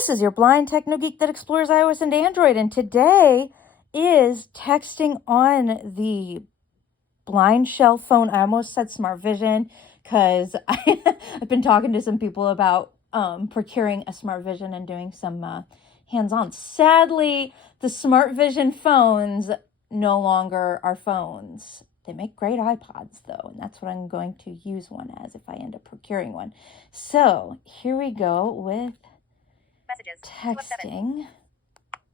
This is your blind techno geek that explores iOS and Android, and today is texting on the Blindshell phone. I almost said Smart Vision because I've been talking to some people about procuring a Smart Vision and doing some hands-on. Sadly, the Smart Vision phones no longer are phones. They make great iPods, though, and that's what I'm going to use one as if I end up procuring one. So here we go with Messages. texting.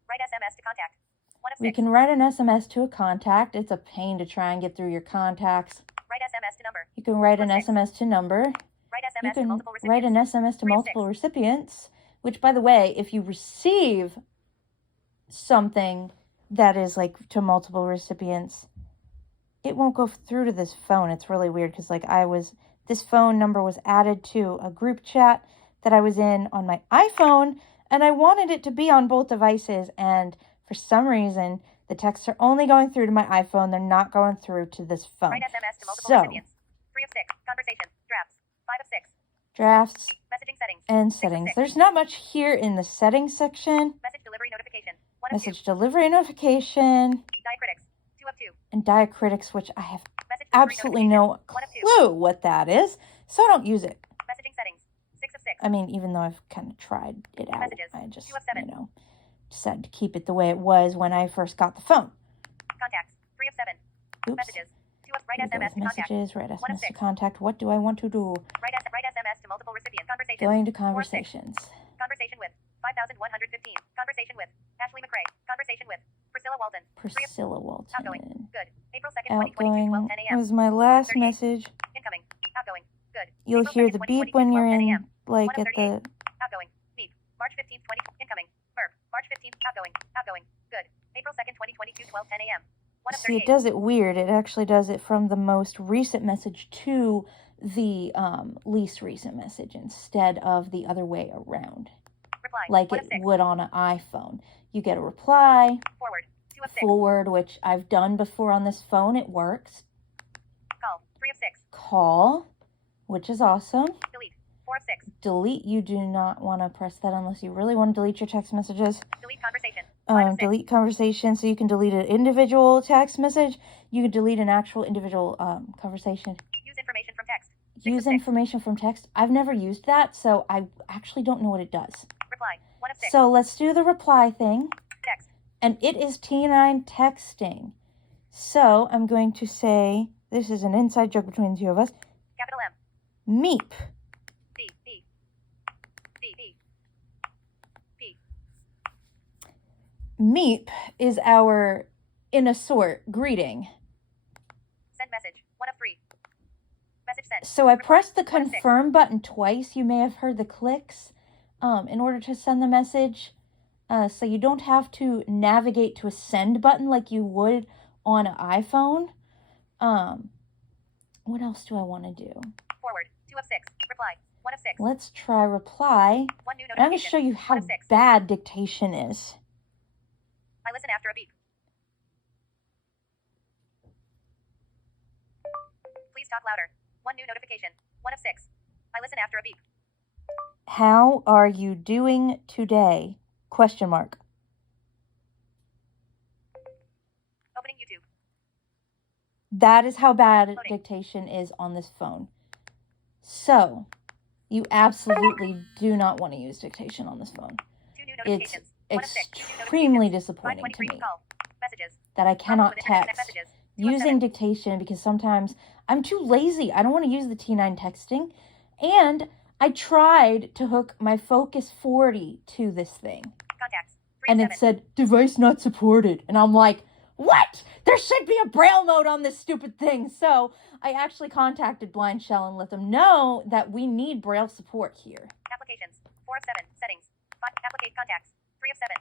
Write SMS to contact. 1 of 6. We can write an SMS to a contact. It's a pain to try and get through your contacts. Write SMS to number. You can write an 6. SMS to number. Write You SMS to can multiple write an recipients. SMS to 3 of 6. multiple recipients, which, by the way, if you receive something that is like to multiple recipients, it won't go through to this phone. It's really weird because this phone number was added to a group chat that I was in on my iPhone, and I wanted it to be on both devices, and for some reason, the texts are only going through to my iPhone. They're not going through to this phone. Write SMS to multiple recipients. 3 of 6. Conversation. Drafts. 5 of 6. Drafts Messaging settings. and 6 of settings. 6. There's not much here in the settings section. Message delivery notification. 1 of 2. Message delivery notification. Diacritics. 2 of 2. And diacritics, which I have Message delivery absolutely notification. no 1 of 2. clue what that is, so I don't use it. Messaging settings. 6 of 6. I mean, even though I've kind of tried it out, Messages. I just, 2 of 7. decided to keep it the way it was when I first got the phone. Contacts. 3 of 7. Oops. Messages. 2 of. Write Here we go SMS with to contact. messages, write 1 of SMS to 6. contact. What do I want to do? Write SMS to multiple recipient. Conversation. Going to 4 of 6. conversations. Conversation with 5,115. Conversation with Ashley McRae. Conversation with Priscilla Walton. 3 of. Priscilla Walton. Outgoing. Good. April 2nd, 2022, Outgoing 12:10 a.m. was my last 38. message. Incoming. Outgoing. Good. You'll April hear 2nd, the beep 2022, when you're 12:10 in, a.m. like, 1 of at 38. the... Outgoing. Meep. March 15th, 20. Incoming. Verb. March 15th. Outgoing. Outgoing. Good. April 2nd, 2022, 12:10 a.m. 1 of 38. See, it does it weird. It actually does it from the most recent message to the least recent message instead of the other way around. Reply. Like 1 it of 6. would on an iPhone. You get a reply, Forward. 2 of 6. forward, which I've done before on this phone. It works. Call. 3 of 6. Call, which is awesome. Delete. 4 of 6. Delete, you do not want to press that unless you really want to delete your text messages. Delete conversation. 5 of 6. Delete conversation, so you can delete an individual text message. You can delete an actual individual conversation. Use information from text. 6 Use of 6. information from text. I've never used that, so I actually don't know what it does. Reply. 1 of 6. So let's do the reply thing. Text. And it is T9 texting. So I'm going to say, this is an inside joke between the two of us. Capital M. Meep. B. B. B. B. B. Meep is our, in a sort, greeting. Send message. 1 of 3. Message sent. So I Reply. pressed the 1 of 6. confirm button twice. You may have heard the clicks in order to send the message. So you don't have to navigate to a send button like you would on an iPhone. What else do I want to do? Forward. 2 of 6. Reply. 1 of 6. Let's try reply. 1 new And I'm going to notification. show you 1 how of 6. bad dictation is. I listen after a beep. Please talk louder. 1 new notification. 1 of 6. I listen after a beep. How are you doing today? Question mark. Opening YouTube. That is how bad Loading. dictation is on this phone. So, you absolutely do not want to use dictation on this phone. 2 new It's notifications. 1 of 6. 2 new extremely notifications. disappointing to 5:23 me call. Messages. that I cannot Problems with internet text messages. 2 of 7. using dictation because sometimes I'm too lazy. I don't want to use the T9 texting. And I tried to hook my Focus 40 to this thing. Contacts. 3 And of it 7. said, device not supported. And I'm like, what? There should be a braille mode on this stupid thing. So I actually contacted Blindshell and let them know that we need braille support here. Applications. 4 of 7. Settings. Applicate contacts. 3 of 7.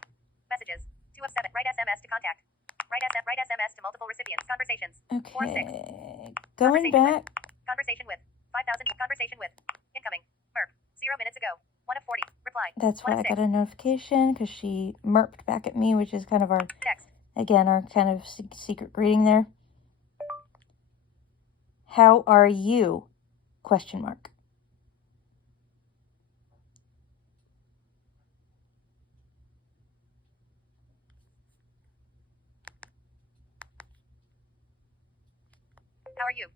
Messages. 2 of 7. Write SMS to contact. Write SMS to multiple recipients. Conversations. 4 of 6. Okay. Going Conversation back. Conversation with 5,000. Conversation with. Incoming. Merp. 0 minutes ago. 1 of 40. Reply. That's 1 why of I 6. got a notification because she merped back at me, which is kind of our, Text. again, our kind of secret greeting there. How are you? Question mark. How are you?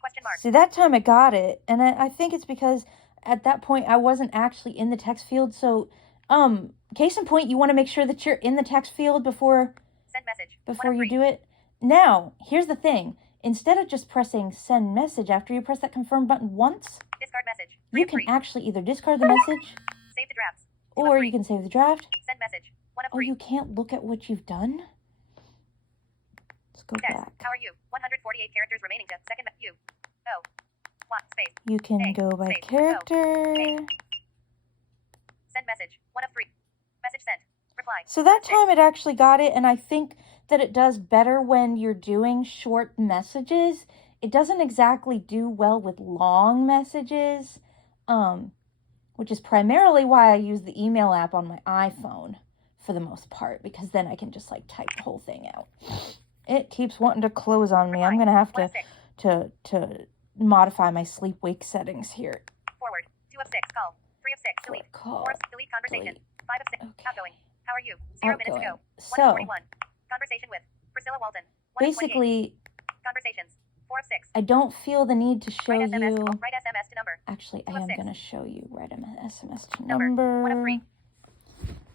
Question mark. See, that time it got it. And I think it's because at that point I wasn't actually in the text field. So, case in point, you want to make sure that you're in the text field before Send message. before you do it. Now, here's the thing. Instead of just pressing send message after you press that confirm button once, Discard message. you can actually either discard the message Save the drafts. or you can save the draft. Send message. 1 of Oh, 3. you can't look at what you've done? Let's go Text. back. How are you? 148 characters remaining to second you. Oh. What space? You can A, go by space, character. Send message. 1 of 3. Message sent. Reply. So that 6. time it actually got it, and I think that it does better when you're doing short messages. It doesn't exactly do well with long messages, which is primarily why I use the email app on my iPhone for the most part, because then I can just like type the whole thing out. It keeps wanting to close on me. I'm going to have to modify my sleep-wake settings here. Forward. 2 of 6. Call. 3 of 6. Delete. Call. 4 of 6. Delete conversation. Delete. 5 of 6. Okay. Outgoing. How are you? 0 minutes Outgoing. ago. So, 141. Conversation with Priscilla Walton. 1 of 28. basically, Conversations. 4 of 6. I don't feel the need to show Write SMS. you... Write SMS to number. Actually, 2 I of am 6. going to show you write an SMS to Number. number. 1 of 3.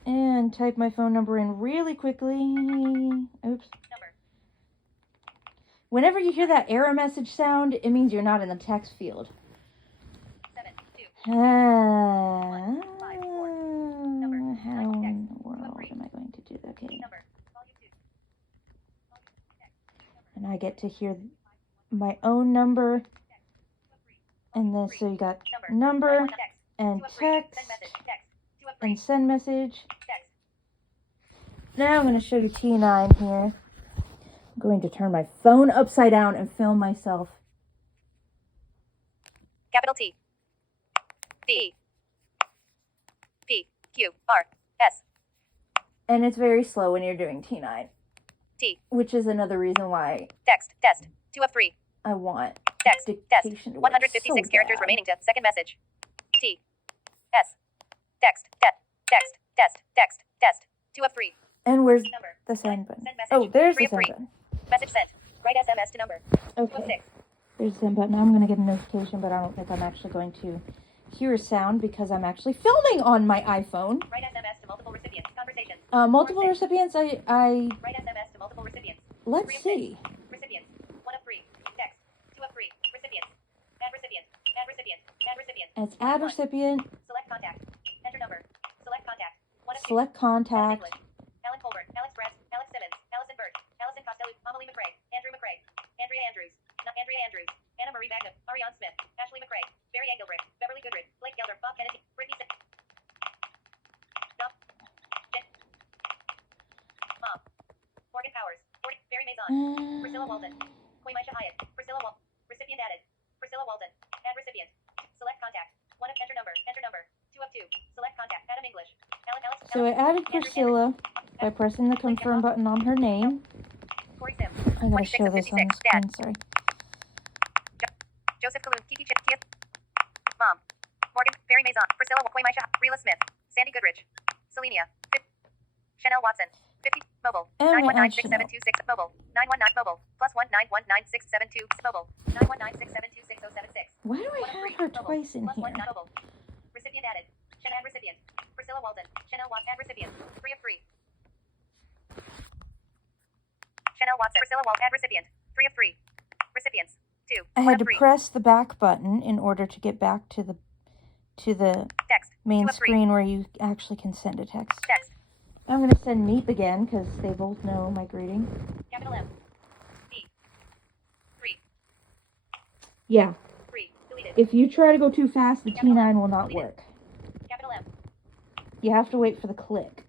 And type my phone number in really quickly. Oops. Number. Whenever you hear that error message sound, it means you're not in the text field. 7. 2. How 5, 4. Number. in the Text. world am I going to do that? Okay. Number. Volume 2. And I get to hear my own number. And then so you got number and text and send message. Now I'm going to show you T9 here. I'm going to turn my phone upside down and film myself. Capital T. D. P. Q. R. S. And it's very slow when you're doing T9. T. Which is another reason why Text. Test. 2 of 3. I want Text. Test. dictation to work 156 so characters bad. remaining to second message. T. S. Text. Text. Test. Text. Test. 2 of 3. And where's Number. the send button? Send message. Oh, there's 3 the of send 3. button. Message sent. Write SMS to number. 2 of Okay. 6. There's the send button. I'm going to get a notification, but I don't think I'm actually going to hear a sound because I'm actually filming on my iPhone. Write SMS to multiple recipients. Conversations. Multiple recipients, I Write SMS to multiple recipients. let's 3 of 6. see. Recipients. 1 of 3. Text. 2 of 3. Recipients. Add recipient. Add recipient. Add recipient. It's add recipient, Select contact. Enter number. Select contact. 1 of 2. select contact. English. Alan Colbert. Alex Brett. Alex Simmons. Allison Burt. Allison Costello. Amelie McRae. Andrew McRae. Andrea Andrews. Andrea Andrews. Anna Marie Magnum. Ariane Smith. Ashley McRae. Barry Engelbrecht. Beverly Goodrich. Blake Gelder. Bob Kennedy. Brittany Sim. Mom. Morgan Powers. Barry Maison. Priscilla Walton. Koimaisha Hyatt. Priscilla Walton. Recipient added. Priscilla Walton. Add recipient. Select contact. 1 of enter number. Enter number. 2 of 2. Select contact. Adam English. Alex. So I added Priscilla by pressing the confirm button on her name. Corey Sim. I'm going to 26 show of this on 56. the screen, Dad. sorry. Joseph Kalun. Kiki Chip. Kia. Mom. Morgan. Barry Maison. Priscilla Koimaisha. Rila Smith. Sandy Goodrich. Selenia. Chanel Watson. 50. Mobile. And 9196726. Mobile. 919 mobile. Plus 1919672. Mobile. 91967266076. Why do I have her twice in Plus here? 1 mobile. Recipient added. Chanel recipient. Priscilla Walton. Chanel Watson. Add recipient. 3 of 3. Chanel Watson. Priscilla Walton. Add recipient. 3 of 3. Recipients. 2. I 1 had of to 3. press the back button in order to get back to the Text. main 2 of 3. screen where you actually can send a text. Text. I'm going to send Meep again because they both know my greeting. Capital M. B. 3. Yeah, 3. Deleted. if you try to go too fast, the T9 will not work. Capital M. You have to wait for the click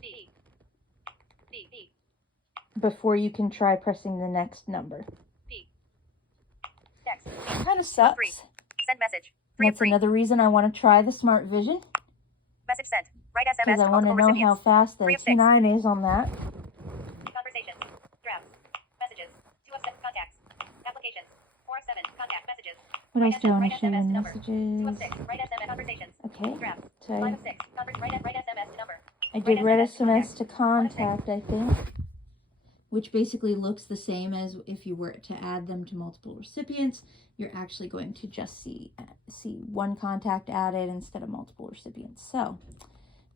B. B. B. before you can try pressing the next number. B. Text. Kind of 3. sucks. Send message. 3 of That's 3. another reason I want to try the Smart Vision Message sent. Write SMS because to I want to multiple know how recipients. fast the 3 of 6. T9 is on that. Conversations. Drafts. Messages. 2 of 7. Contacts. Applications. 4 of 7. Contact messages. What else do I want Write to show you SMS in to number. 2 of messages? 6. Write SMS conversations. Okay, Drafts. so 5 of 6. Write SMS to number. I did Write write SMS to SMS to contact, I think. which basically looks the same as if you were to add them to multiple recipients. You're actually going to just see one contact added instead of multiple recipients. So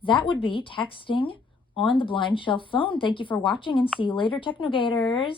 that would be texting on the Blindshell phone. Thank you for watching and see you later, Technogators.